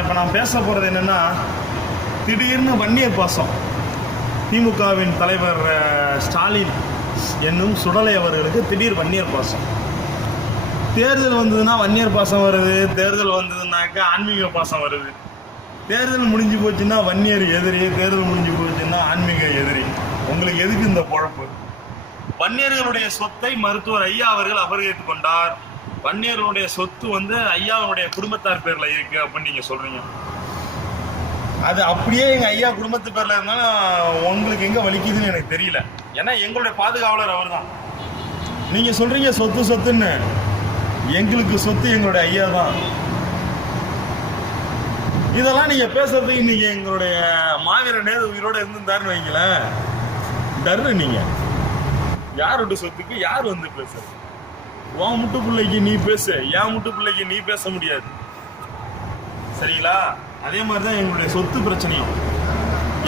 இப்போ நான் பேச போகிறது என்னென்னா, திடீர்னு வன்னியர் பாசம் திமுகவின் தலைவர் ஸ்டாலின் என்னும் சுடலை அவர்களுக்கு திடீர் வன்னியர் பாசம். தேர்தல் வந்ததுன்னா வன்னியர் பாசம் வருது, தேர்தல் வந்ததுன்னாக்கா ஆன்மீக பாசம் வருது. தேர்தல் முடிஞ்சு போச்சுன்னா வன்னியர் எதிரி, தேர்தல் முடிஞ்சு போச்சுன்னா ஆன்மீக எதிரி. உங்களுக்கு எதுக்கு இந்த குழப்பு? வன்னியர்களுடைய சொத்தை மருத்துவர் ஐயா அவர்கள் அபகரித்துக் கொண்டார். வன்னியர்களுடைய சொத்து ஐயாவுடைய குடும்பத்தார் பேர்ல இருக்கு அப்படின்னு நீங்க சொல்றீங்க. அது அப்படியே எங்க ஐயா குடும்பத்து பேர்ல இருந்தாலும் உங்களுக்கு எங்க வலிக்குதுன்னு எனக்கு தெரியல. ஏன்னா எங்களுடைய பாதுகாவலர் அவர் தான். நீங்க சொல்றீங்க சொத்து சொத்துன்னு, எங்களுக்கு சொத்து எங்களுடைய ஐயா தான். இதெல்லாம் நீங்க பேசுறதுக்கு இன்னைக்கு எங்களுடைய மாவீர நேரு உயிரோட இருந்திருந்தாருன்னு வைங்களேன், டர்னு நீங்க யாரோட சொத்துக்கு யார் பேசுறது? உன் முட்டு பிள்ளைக்கு நீ பேசு, என் முட்டு பிள்ளைக்கு நீ பேச முடியாது, சரிங்களா? அதே மாதிரிதான் எங்களுடைய சொத்து பிரச்சனையும்.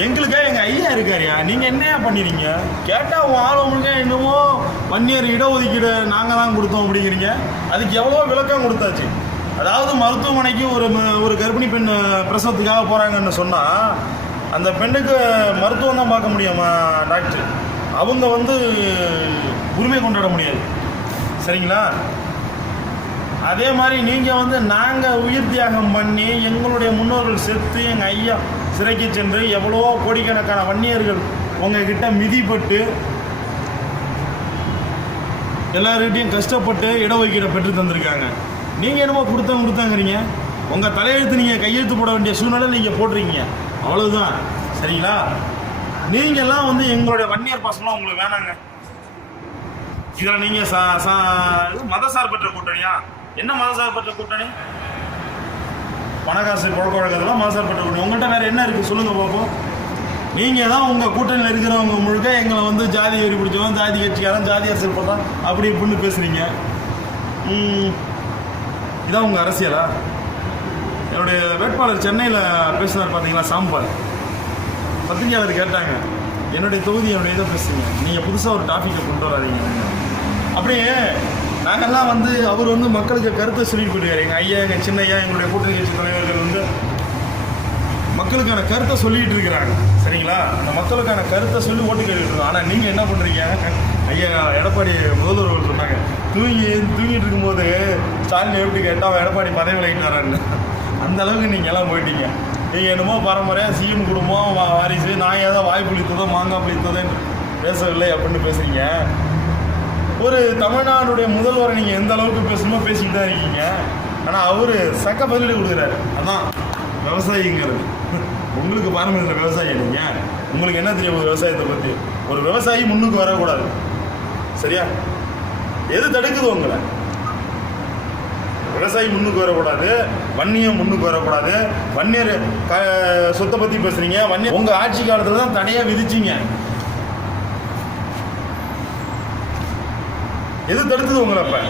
எங்களுக்கா எங்க ஐயா இருக்காருயா, நீங்க என்னையா பண்ணிடுறீங்க? கேட்டா உன் ஆளுங்களுக்கு என்னமோ வன்னியர் இடஒதுக்கீடு நாங்க தான் கொடுத்தோம் அப்படிங்கிறீங்க. அதுக்கு எவ்வளோ விளக்கம் கொடுத்தாச்சு. அதாவது மருத்துவமனைக்கு ஒரு கர்ப்பிணி பெண் பிரசவத்துக்காக போறாங்கன்னு சொன்னா அந்த பெண்ணுக்கு மருத்துவம் தான் பார்க்க முடியுமா டாக்டர்? அவங்க உரிமை கொண்டாட முடியாது, சரிங்களா? அதே மாதிரி நீங்கள் நாங்கள் உயிர் தியாகம் பண்ணி எங்களுடைய முன்னோர்கள் செத்து எங்கள் ஐயா சிறைக்கு சென்று எவ்வளோ கோடிக்கணக்கான வன்னியர்கள் உங்ககிட்ட மிதிப்பட்டு எல்லார்கிட்டையும் கஷ்டப்பட்டு இடஒதுக்கீடை பெற்று தந்திருக்காங்க. நீங்கள் என்னமோ கொடுத்தாங்கிறீங்க. உங்கள் தலையெழுத்து நீங்கள் கையெழுத்து போட வேண்டிய சூழ்நிலை நீங்கள் போடுறீங்க, அவ்வளவுதான், சரிங்களா? நீங்கள்லாம் எங்களுடைய வன்னியர் பாசம்லாம் உங்களுக்கு வேணாங்க. இதில் நீங்கள் மதசார்பற்ற கூட்டணியா? என்ன மதசார்பற்ற கூட்டணி? பணக்காசு பழக்க வழக்கத்தெல்லாம் மதசார்பற்ற கூட்டணி. உங்கள்கிட்ட வேறு என்ன இருக்குது சொல்லுங்கள் பார்ப்போம். நீங்கள் தான் உங்கள் கூட்டணியில் இருக்கிறவங்க முழுக்க எங்களை ஜாதி வெறி பிடிச்சவன், ஜாதி கட்சிக்காரன், ஜாதி அரசியல் பண்ணுறான் அப்படி இப்படின்னு பேசுகிறீங்க. இதான் உங்கள் அரசியலா? என்னுடைய வேட்பாளர் சென்னையில் பேசினார் பார்த்தீங்களா, சாம்பால் பத்திரிகையாளர் கேட்டாங்க, என்னுடைய தொகுதி என்னுடைய இதை பேசுங்க, நீங்கள் புதுசாக ஒரு டாபிக்கை கொண்டு வராதீங்க. அப்படியே நாங்கள்லாம் அவர் மக்களுக்கு கருத்தை சொல்லிட்டு போயிருக்காரு. எங்கள் ஐயா, எங்கள் சின்ன ஐயா, எங்களுடைய கூட்டணி கட்சி தலைவர்கள் மக்களுக்கான கருத்தை சொல்லிகிட்டு இருக்கிறாங்க, சரிங்களா? அந்த மக்களுக்கான கருத்தை சொல்லி ஓட்டு கேட்டுட்டு இருக்கோம். ஆனால் நீங்கள் என்ன பண்ணுறீங்க? ஐயா எடப்பாடி முதல்வர் சொன்னாங்க, தூங்கிட்டு இருக்கும்போது ஸ்டாலின் எப்படி கேட்டால் எடப்பாடி பதவி விலகிட்டாரான்னு. அந்த அளவுக்கு நீங்கள் எல்லாம் போயிட்டீங்க. நீங்கள் என்னமோ பரம்பரையாக சிஎம் குடும்பம் வாரிசு, நான் ஏதோ வாய் புளித்ததோ மாங்காய் புளித்ததோ பேசவில்லை அப்படின்னு பேசுகிறீங்க. ஒரு தமிழ்நாடுடைய முதல்வரை நீங்கள் எந்த அளவுக்கு பேசணுமோ பேசிக்கிட்டு தான் இருக்கீங்க. ஆனால் அவர் சக்க பதிலீடு கொடுக்குறாரு. அதான் விவசாயிங்கிறது. உங்களுக்கு பாரம்பரிய விவசாயி நீங்கள், உங்களுக்கு என்ன தெரியும் விவசாயத்தை பற்றி? ஒரு விவசாயி முன்னுக்கு வரக்கூடாது, சரியா? எது தடுக்குது உங்களை? விவசாயி முன்னுக்கு வரக்கூடாது, வன்னியம் முன்னுக்கு வரக்கூடாது. வன்னியர் சொத்தை பற்றி பேசுறீங்க. வன்னியர் உங்கள் ஆட்சி காலத்தில் தான் தடையாக விதிச்சிங்க. எது தடுத்தது உங்களை?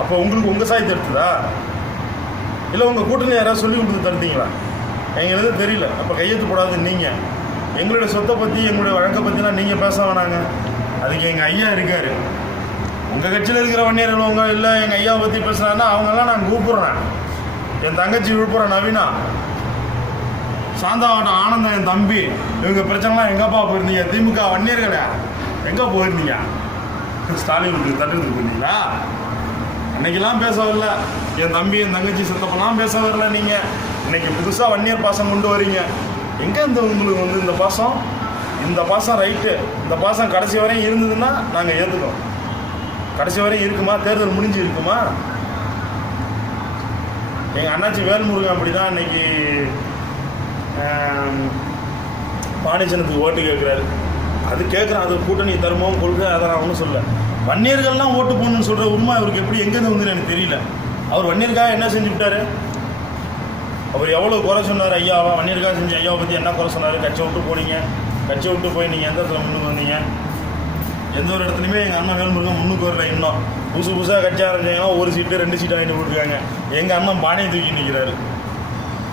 அப்போ உங்களுக்கு உங்கள் சாய் தடுத்துதா, இல்லை உங்கள் கூட்டணி யாராவது சொல்லி கொடுத்து தடுத்தீங்களா? எங்களுக்கு தெரியல. அப்போ கையெழுத்து போடாது நீங்கள். எங்களுடைய சொத்தை பற்றி எங்களுடைய வழக்கை பற்றிலாம் நீங்கள் பேச வேணாங்க. அதுக்கு எங்கள் ஐயா இருக்கார். உங்கள் கட்சியில் இருக்கிற வன்னியர்களவங்க இல்லை எங்கள் ஐயாவை பற்றி பேசுகிறாங்கன்னா அவங்கெல்லாம் நான் கூப்பிட்றேன். என் தங்கச்சி விழுப்புரம் நவீனா, சாந்தாவாட்டம் ஆனந்தம் என் தம்பி, இவங்க பிரச்சனைலாம் எங்கேப்பா போயிருந்தீங்க? திமுக வன்னியர்களே எங்கே போயிருந்தீங்க? ஸ்டாலின் தட்டுறதுக்கு போயிருந்தீங்களா? அன்னைக்கெல்லாம் பேச வரல. என் தம்பி என் தங்கச்சி செத்தப்பெல்லாம் பேச வரல. நீங்கள் இன்னைக்கு புதுசாக வன்னியர் பாசம் கொண்டு வரீங்க. எங்கே உங்களுக்கு இந்த பாசம்? இந்த பாசம் ரைட்டு. இந்த பாசம் கடைசி வரையும் இருந்ததுன்னா நாங்கள் ஏற்றுக்கோம். கடைசி வரையும் இருக்குமா? தேர்தல் முடிஞ்சு இருக்குமா? எங்கள் அண்ணாச்சி வேல்முருகன் அப்படி தான் இன்னைக்கு பாண்டிச்சனத்துக்கு ஓட்டு கேட்குறாரு. அது கேட்குறேன், அது கூட்டணி தர்மம் கொள்கை, அதை நான் ஒன்றும் சொல்ல. வன்னியர்கள்லாம் ஓட்டு போடணும்னு சொல்கிற உண்மை அவருக்கு எப்படி எங்கேருந்து எனக்கு தெரியல. அவர் வன்னியருக்காக என்ன செஞ்சு விட்டார்? அவர் எவ்வளோ குறை சொன்னார் ஐயாவா? வன்னியருக்காக செஞ்சு ஐயாவை பற்றி என்ன குறை சொன்னார்? கட்சியை விட்டு போனீங்க, கட்சியை விட்டு போய் நீங்கள் எந்த இடத்துல முன்னுக்கு வந்தீங்க? எந்த ஒரு இடத்துலையுமே எங்கள் அண்ணன் வேல்முருகன் முன்னுக்கு வரல. இன்னும் புதுசாக கட்சி ஆரம்பிச்சாங்கன்னா ஒரு சீட்டு 2 சீட்டு வாங்கிட்டு போட்டுருக்காங்க. எங்கள் அண்ணன் பானையை தூக்கி நிற்கிறாரு.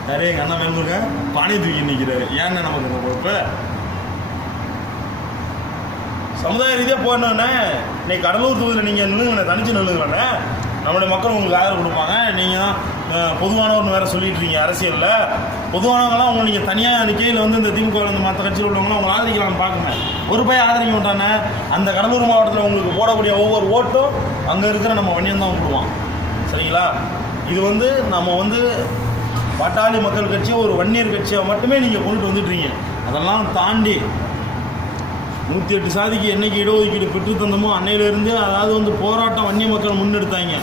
நிறைய எங்கள் அண்ணன் வேல்முருகன் பானையை தூக்கி நிற்கிறாரு. ஏங்க நமக்கு இந்த பொறுப்பு? சமுதாய ரீதியாக போனோன்னே இன்னைக்கு கடலூர் தொகுதியில் நீங்கள் நில்லுங்கண்ணே, தனிச்சு நில்லுங்கண்ணே, நம்மளுடைய மக்கள் உங்களுக்கு ஆதரவு கொடுப்பாங்க. நீங்கள் தான் பொதுவானவர்னு வேற சொல்லிட்டு இருக்கீங்க அரசியலில். பொதுவானவங்களாம் உங்களை நீங்கள் தனியாக நிற்கையில் வந்து இந்த திமுக இந்த மற்ற கட்சியில் உள்ளவங்களாம் உங்களை ஆதரிக்கலாம்னு பார்க்குங்க. ஒரு பையன் ஆதரிக்க மாட்டானே. அந்த கடலூர் மாவட்டத்தில் உங்களுக்கு போடக்கூடிய ஒவ்வொரு ஓட்டும் அங்கே இருக்கிற நம்ம வன்னியம் தான் விடுவான். சரிங்களா? இது வந்து நம்ம வந்து பாட்டாளி மக்கள் கட்சியை ஒரு வன்னியர் கட்சியை மட்டுமே நீங்கள் கொண்டுட்டு வந்துட்டுருங்க. அதெல்லாம் தாண்டி 108 சாதிக்கு என்னைக்கு இடஒதுக்கீடு பெற்று தந்தமோ அன்னையிலேருந்து அதாவது வந்து போராட்டம் வன்னிய மக்கள் முன்னெடுத்தாங்க.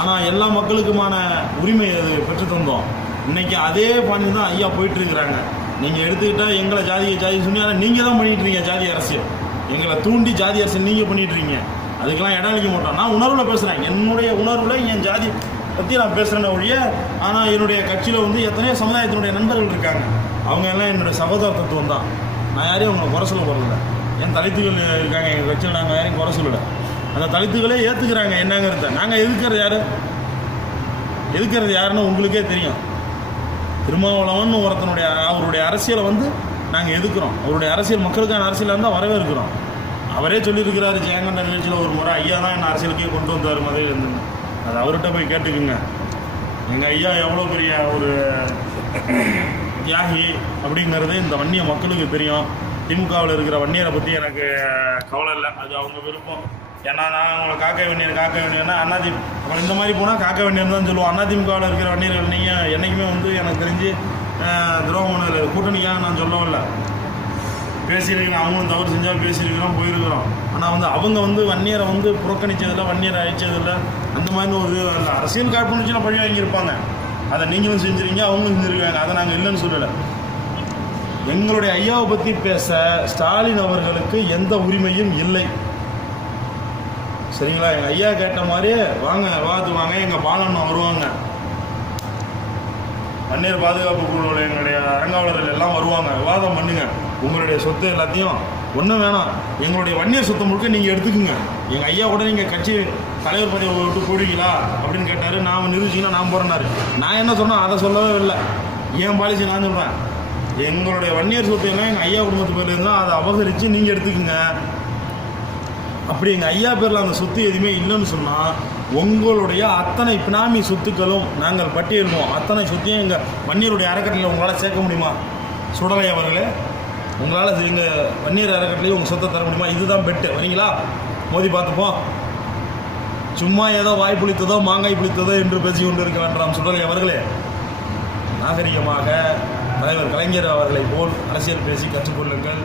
ஆனால் எல்லா மக்களுக்குமான உரிமை அது பெற்று தந்தோம். இன்றைக்கி அதே பாணி தான் ஐயா போயிட்டுருக்குறாங்க. நீங்கள் எடுத்துக்கிட்டால் எங்களை ஜாதி சொல்லி ஆனால் நீங்கள் தான் பண்ணிகிட்ருக்கீங்க ஜாதி அரசியல். எங்களை தூண்டி ஜாதி அரசியல் நீங்கள் பண்ணிகிட்ருக்கீங்க. அதுக்கெல்லாம் இடம் அளிக்க மாட்டோம். நான் உணர்வில் பேசுகிறேன். என்னுடைய உணர்வில் என் ஜாதி பற்றி நான் பேசுகிறேன் ஒழிய, ஆனால் என்னுடைய கட்சியில் வந்து எத்தனையோ சமுதாயத்தினுடைய நண்பர்கள் இருக்காங்க. அவங்க எல்லாம் என்னுடைய சகோதர தத்துவம் தான். நான் யாரையும் அவங்களை குறை சொல்ல போகிறதில்ல. என் தலித்துகள் இருக்காங்க எங்கள் கட்சியில், நாங்கள் யாரையும் குறை சொல்லலை. அந்த தலித்துகளே ஏற்றுக்கிறாங்க என்னங்கிறத. நாங்கள் எதுக்கிறது யாருன்னு உங்களுக்கே தெரியும். திருமாவளவன் அவருடைய அரசியலை வந்து நாங்கள் எதுக்குறோம். அவருடைய அரசியல் மக்களுக்கான அரசியலாக இருந்தால் வரவேற்கிறோம். அவரே சொல்லியிருக்கிறாரு ஜெயங்கொண்ட நிகழ்ச்சியில் ஒரு முறை, ஐயா தான் என்ன அரசியலுக்கே கொண்டு வந்தார் மதுரையிலேருந்து. அது அவர்கிட்ட போய் கேட்டுக்குங்க. எங்கள் ஐயா எவ்வளோ பெரிய ஒரு தியாகி அப்படிங்கிறது இந்த வன்னிய மக்களுக்கு தெரியும். திமுகவில் இருக்கிற வன்னியரை பற்றி எனக்கு கவலை இல்லை, அது அவங்க விருப்பம். ஏன்னா நான் அவங்களை காக்க வேண்டியன்னா அண்ணாதி அப்புறம் இந்த மாதிரி போனால் காக்க வேண்டியன்னு தான் சொல்லுவோம். அதிமுகவில் இருக்கிற வன்னியர்கள் நீங்கள் என்றைக்குமே வந்து எனக்கு தெரிஞ்சு துரோகம் இல்லை, கூட்டணிக்காக நான் சொல்லவில்லை. பேசியிருக்கிறேன், அவங்களும் தவறு செஞ்சால் பேசியிருக்கிறோம், போயிருக்கிறோம். ஆனால் வந்து அவங்க வந்து வன்னியரை வந்து புறக்கணித்ததில்லை, வன்னியரை அழிச்சதில்லை. அந்த மாதிரி ஒரு இல்லை. அரசியல் காழ்ப்புணர்ச்சியில் பழி வாங்கியிருப்பாங்க. அதை நீங்களும் செஞ்சுருக்கீங்க, அவங்களும் செஞ்சுருக்காங்க. அதை நாங்கள் இல்லைன்னு சொல்லலை. எங்களுடைய ஐயாவை பற்றி பேச ஸ்டாலின் அவர்களுக்கு எந்த உரிமையும் இல்லை. சரிங்களா? எங்கள் ஐயா கேட்ட மாதிரியே வாங்க எங்கள் பாலண்ணா வருவாங்க, வன்னியர் பாதுகாப்பு குழுவில் எங்களுடைய அரங்காவலர்கள் எல்லாம் வருவாங்க, விவாதம் பண்ணுங்க. உங்களுடைய சொத்து எல்லாத்தையும் ஒன்றும் வேணாம், எங்களுடைய வன்னியர் சொத்தை முழுக்க நீங்கள் எடுத்துக்குங்க. எங்கள் ஐயா கூட நீங்கள் கட்சி தலைவர் பதவியை விட்டு போடுவீங்களா அப்படின்னு கேட்டார். நான் நிரூபிச்சிங்கன்னா நான் போகிறேன்னாரு. நான் என்ன சொன்னேன் அதை சொல்லவே இல்லை. என் பாலிசி நான் சொல்கிறேன். எங்களுடைய வன்னியர் சொத்தையெல்லாம் எங்கள் ஐயா குடும்பத்து பேரில் இருந்தால் அதை அபகரித்து நீங்கள் எடுத்துக்குங்க. அப்படி எங்கள் ஐயா பேரில் அந்த சொத்து எதுவுமே இல்லைன்னு சொன்னால் உங்களுடைய அத்தனை பினாமி சொத்துக்களும் நாங்கள் பட்டியலிடுவோம். அத்தனை சொத்தையும் எங்கள் வன்னியருடைய அறக்கட்டளையில் உங்களால் சேர்க்க முடியுமா? சுடலை அவர்களே, உங்களால் எங்கள் வன்னியர் அறக்கட்டளையும் உங்கள் சொத்தை தர முடியுமா? இதுதான் பெட்டு. வரீங்களா? மோதி பார்த்துப்போம். சும்மா ஏதோ வாய் புளித்ததோ மாங்காய் புளித்ததோ என்று பேசி கொண்டு இருக்க வேண்டாம். சுடலை அவர்களே, நாகரிகமாக தலைவர் கலைஞர் அவர்களை போல் அரசியல் பேசி கற்றுக்கொள்ளுங்கள்.